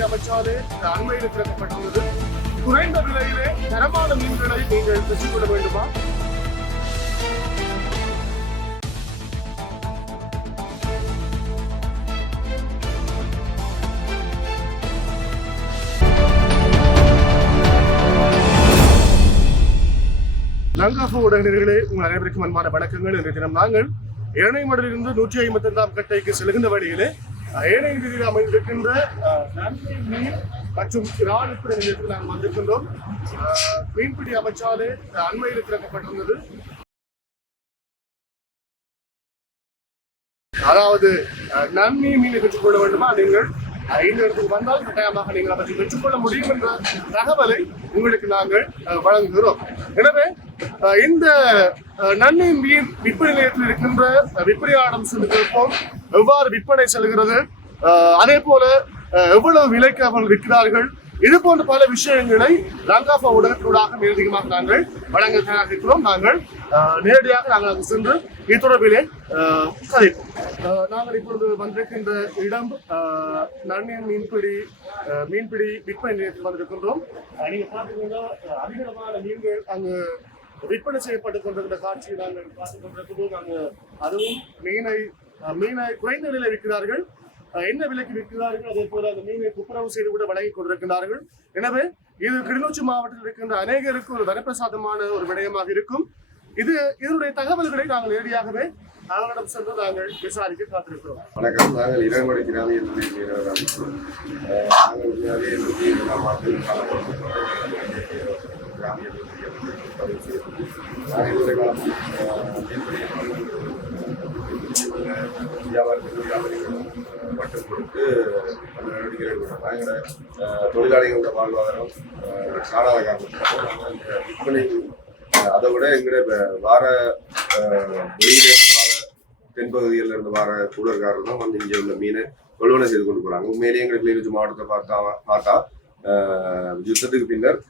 மீன்பிடி அமைச்சாலே அண்மையில் திறக்கப்பட்டுள்ளது. குறைந்த விலையிலே தரமான மீன்களை நீங்கள் பெற்றுக்கொள்ள வேண்டுமா? லங்காபோ உடனடிகளே உங்கள் அனைவருக்கும் அன்பான வணக்கங்கள். இன்றைய தினம் நாங்கள் ஏனைமடலிலிருந்து 155ஆம் கட்டைக்கு செல்கின்ற வழியிலே ஏனை வீதியில் அமைந்திருக்கின்ற மற்றும் இறால் விற்பனை நிலையத்தில் நாங்கள் வந்திருக்கின்றோம். மீன்பிடி அமைச்சாலே அண்மையில் திறக்கப்பட்டுள்ளது. அதாவது நன்மை மீனை பெற்றுக்கொள்ள வேண்டுமா? நீங்கள் இந்த இடத்துக்கு வந்தால் கட்டாயமாக நீங்கள் அவற்றை பெற்றுக்கொள்ள முடியும் என்ற தகவலை உங்களுக்கு நாங்கள் வழங்குகிறோம். எனவே இந்த நன்மை மீன் விற்பனை நிலையத்தில் இருக்கின்ற விற்பனையாளம் செல்கிறோம், எவ்வாறு விற்பனை செல்கிறது, அதே போல எவ்வளவு விலைக்கு அவர்கள் விற்கிறார்கள், இது போன்ற பல விஷயங்களை லங்காபோ ஊடகத்தினூடாக மேலதிகமாக நாங்கள் வழங்க தயாராக இருக்கிறோம். நாங்கள் நேரடியாக நாங்கள் அங்கு சென்று இத்தொடர்பிலே கதைப்போம். நாங்கள் இப்பொழுது வந்திருக்கின்ற இடம் நன்மை மீன்பிடி விற்பனை நிலையத்தில் வந்திருக்கின்றோம். நீங்க பார்த்தீங்கன்னா அதிகமான மீன்கள் அங்கு விற்பனை செய்யப்பட்டுக் கொண்டிருக்கிற காட்சியை நாங்கள் பார்த்துக் கொண்டிருக்கிறோம். அங்கு அதுவும் மீனை குறைந்த விலையில் விற்கிறார்கள். என்ன விலைக்கு விற்கிறார்கள், அதே போல அந்த மீனை துப்புரவு செய்து கூட வழங்கிக் கொண்டிருக்கிறார்கள். எனவே இது கிளிநொச்சி மாவட்டத்தில் இருக்கின்ற அநேகருக்கு ஒரு வரப்பிரசாதமான ஒரு விடயமாக இருக்கும். இதனுடைய தகவல்களை நாங்கள் நேரடியாகவே அவர்களிடம் சென்று நாங்கள் விசாரிக்க காத்திருக்கிறோம். வணக்கம். நாங்கள் இரங்கொடை கிராமிய மட்டும் கொடுத்து எங்களோட தொழிலாளிகளோட வாழ்வாதாரம் காணாத காரணம் விற்பனை அதை விட எங்களோட வார வெளியிலே வார தென்பகுதிகளில் இருந்து வார கூலர்காரர் தான் வந்து இங்கே உள்ள மீனை கொள்வனை செய்து கொண்டு போகிறாங்க. உண்மையிலேயே எங்களுக்கு கிளிநொச்சி மாவட்டத்தை பார்த்தா யுத்தத்துக்கு பின்னர்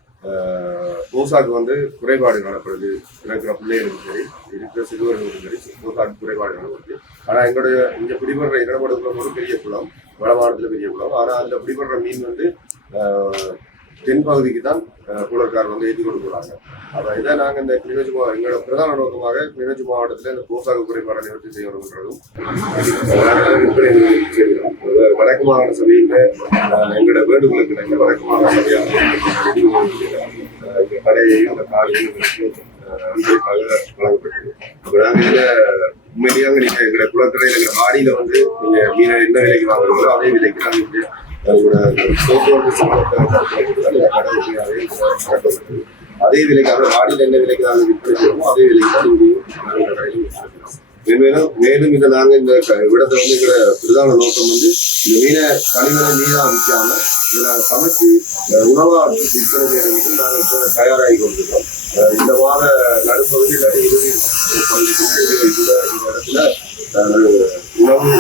போசாக்கு வந்து குறைபாடு காணப்படுது. இருக்கிற பிள்ளைகளுக்கும் சரி, இருக்கிற சிறுவர்களுக்கும் சரி போசாக்கு குறைபாடு காணப்படுது. ஆனால் எங்களுடைய இங்கே பிடிபடுற இடப்படுக்குள்ள ஒரு பெரிய குளம், வட மாவட்டத்தில் பெரிய குளம். ஆனால் அதில் பிடிபடுற மீன் வந்து தென்பகுதிக்கு தான் கூலர்கார் வந்து ஏற்றி கொண்டு போகிறாங்க. அப்போ இதை நாங்கள் இந்த கிளிநொச்சி எங்களோட பிரதான நோக்கமாக கிளிநொச்சி மாவட்டத்தில் இந்த போசாக்கு குறைபாடை நிவர்த்தி செய்யணுன்றதும் வடக்கு மாகாண சபையில் எங்களோட வேண்டுகோளுக்கு நாங்கள் வடக்கு மாகாண சபையாக கடையை அந்த காலையில் வழங்கப்பட்டது. அப்போ நாங்கள் இதில் உண்மையிலேயே நீங்கள் எங்களோட குளக்கரையில் எங்களோட மாடியில் வந்து நீங்கள் மீனை என்ன விலைக்கு வாங்குறீங்களோ அதே விலைக்கு தான் நீங்கள் அதே விலைக்காக மாடியில் என்ன விலைக்கு நாங்கள் விற்பனை செய்வோமோ அதே விலைக்கு தான் இங்கே மேலும் இதை நாங்கள் இந்த விடத்தை வந்து எங்களோட பிரதான நோக்கம் வந்து இந்த மீனை தனிமலை மீனாக விற்காம இதை நாங்கள் சமைச்சு உணவாக விற்பனை செய்யறதுக்கு நாங்கள் இப்போ தயாராகி கொண்டிருக்கோம். இந்த வார நடுப்பகுதியில் இறுதி இந்த இடத்துல உணவு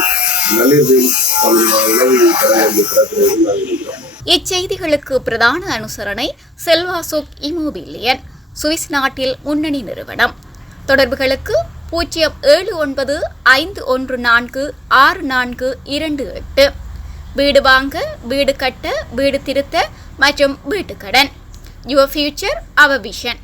இச்செய்திகளுக்கு பிரதான அனுசரணை செல்வாசுக் இமோபிலியன், சுவிஸ் நாட்டில் முன்னணி நிறுவனம். தொடர்புகளுக்கு 07951464228. வீடு வாங்க, வீடு கட்ட, வீடு திருத்த மற்றும் வீட்டுக்கடன். Your future our vision.